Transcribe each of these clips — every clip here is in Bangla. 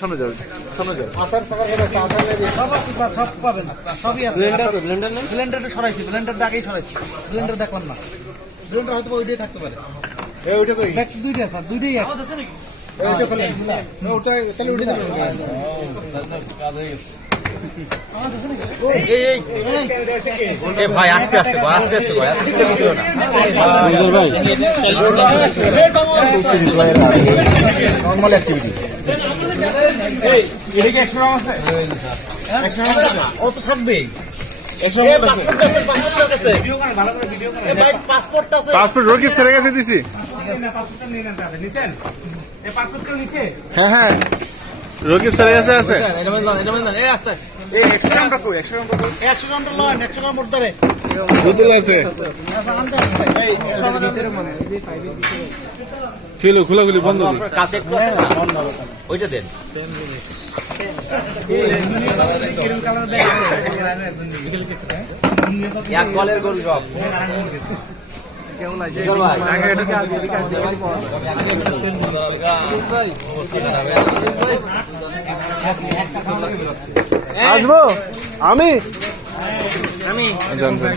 সামনে যাবে সামনে যাবে আচার টাকার কথা আচার নেই সব আছে সব পাবেন সবই আছে ব্লেন্ডার নেই ব্লেন্ডারটা সরাইছি ব্লেন্ডারটা আগেই সরাইছি ব্লেন্ডার দেখলাম না ব্লেন্ডার হয়তো ওইটাই থাকতে পারে এই ওইটা কই ব্যাক দুইটা স্যার দুইটাই আছে ওইটা খোলেন ওটা তাহলে ওইটা দেন এই ভাই আস্তে আস্তে ভাই আস্তে আস্তে ভাই আস্তে ভিডিও না ভাই নরমাল অ্যাক্টিভিটি এই এটা কি 100 গ্রাম আছে 100 গ্রাম ও তো থাকবেই 100 গ্রাম পাসপোর্ট আছে ভিডিও করে ভালো করে ভিডিও করে ভাই পাসপোর্টটা আছে পাসপোর্ট রকিব ছেড়ে গেছে দিছি পাসপোর্টটা নিয়ে নেন আপনি নিছেন এই পাসপোর্টটা নিছে হ্যাঁ হ্যাঁ রকিব ছেড়ে গেছে আছে এটা মানে এই আস্তে এই 100 গ্রামটা কই 100 গ্রামটা কই 100 গ্রামটা লন 100 গ্রাম মোট ধরে দুধল আছে এই 100 গ্রাম ভিতরে মানে খেলো খোলাখুলি বন্ধ কাছে একটু আছে না ওইটা দেন সেম জিনিস গ্রিন কালার ব্যাগ এক কলের গরু সব কেমন আছে ভাই আগে এটা আগে এদিকে আসবো আমি জানবেন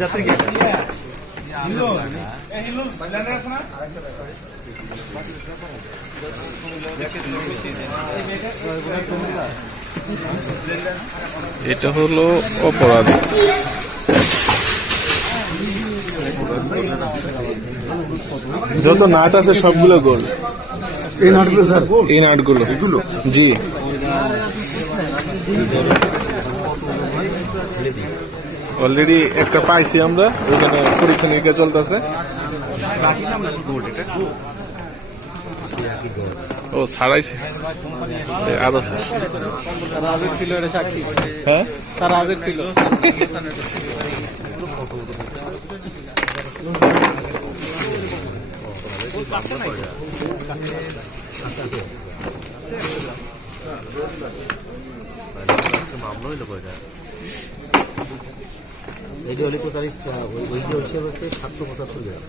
যাত্রী কি এটা হলো অপরাধ যত নাট আছে সবগুলো গোল এই নাটগুলো স্যার এই নাটগুলো জি অলরেডি একটা পাইছি আমরা ওইখানে পরীক্ষা নিরীক্ষা চলতেছে ও ছাড়াইছে আরো ছিল এটা সাক্ষী হ্যাঁ স্যার আজের ছিল এই হলে তো তার ওই যে হিসেব হচ্ছে 775 গ্রাম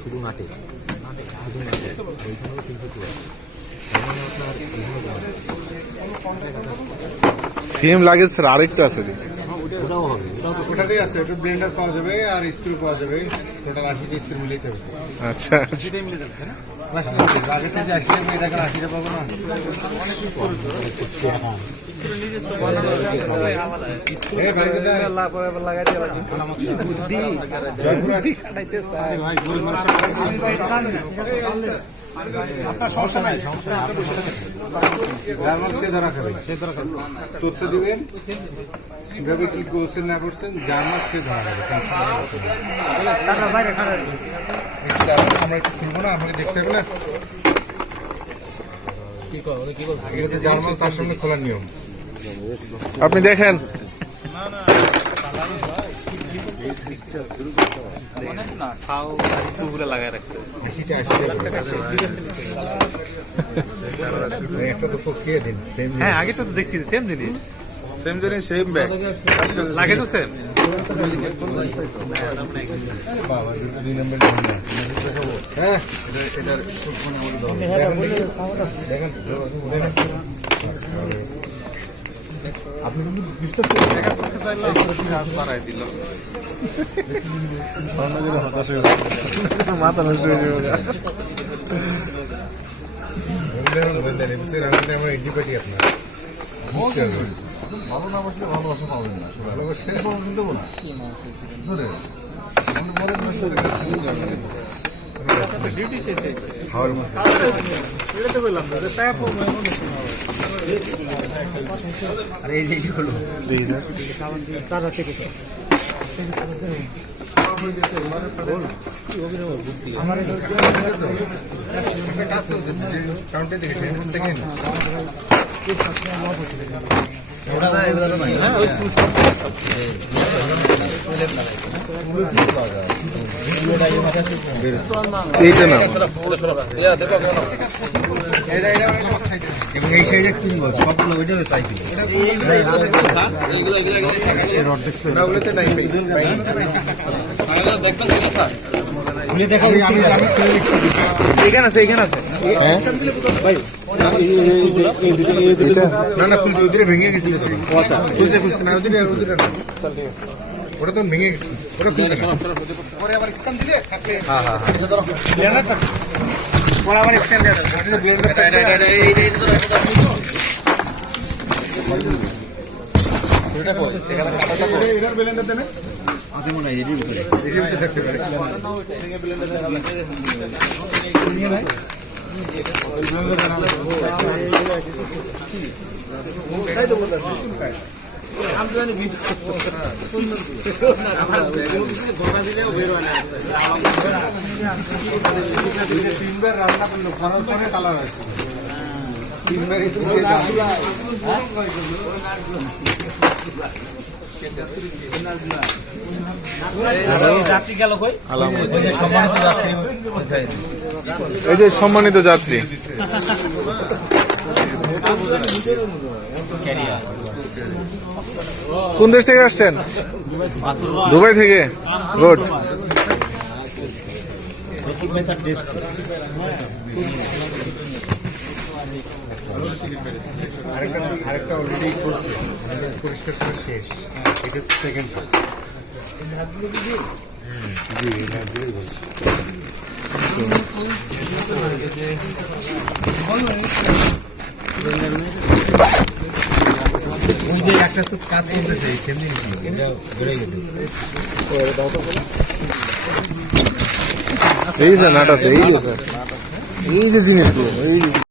শুধু নাটে শুধু নাটে ওইখানেও 300 গ্রাম সেম লাগে স্যার আরেকটা আছে ওটাও হবে ওটাতেই আছে ওটা ব্লেন্ডার পাওয়া যাবে আর স্ক্রু পাওয়া যাবে টোটাল 80টা স্ক্রু মিলাইতে হবে আচ্ছা আগেটা যে 80 আমি এটা 80টা পাবো না এই বাড়িতে লাগাইতে লাগে বুদ্ধি বুদ্ধি খাটাইতে চাই ভাই আমি ভাই জান না আপনার সমস্যা নাই জার্মান সে ধরা খাবে তথ্য দিবেন কিভাবে কি করছেন না করছেন জার্মান সে ধরা খাবে আমরা একটু খুলবো না আমাকে দেখতে হবে না কি জার্মান তার সঙ্গে খোলার নিয়ম আপনি দেখেন একটা তো প্রক্রিয়া দিন হ্যাঁ আগে তো দেখছি সেম জিনিস সেম ব্যাগ লাগে তো সেম বাবা দুই নম্বর হ্যাঁ দেখেন আপনি কিন্তু বিশ্বাস বাড়াই দিল মাথা নষ্ট হয়ে যাবে আমার ইন্ডিপেটি আপনার ভালো না বসলে ভালোবাসা পাবেন না ভালোবাসে দেবো না কাজ চলছে কাউন্টে দেখে সেকেন্ড এইটা না এবং এই সাইডে কিনবো সবগুলো ওইটাও চাইছিল ওগুলোতে নাই এখানে আছে এখানে আছে হ্যাঁ এটা না না খুলছে ওদিকে ভেঙে গেছিল তো খুলছে খুলছে না ওদিকে ওদিকে না ওটা তো ভেঙে গেছে ওটা খুলবে না পরে আবার স্ক্যান দিলে থাকলে পরে আবার স্ক্যান দেওয়া এটার ব্লেন্ডার দেন আছে মনে হয় এর ভিতরে থাকতে পারে তিনবার রান্না করলো করার পরে কালার আসছে তিনবার যাত্রী গেল কই এই যে সম্মানিত যাত্রী কোন দেশ থেকে আসছেন? দুবাই থেকে। গুড। আরেকটা অলরেডি করছে পরিষ্কার করা শেষ এটা সেকেন্ড জি এটা দিয়ে বলছি একটা তো কাজ করতেছে কেমনি এটা বেড়ে গেছে এই যে নাট আছে এই যে স্যার এই যে জিনিসগুলো এই যে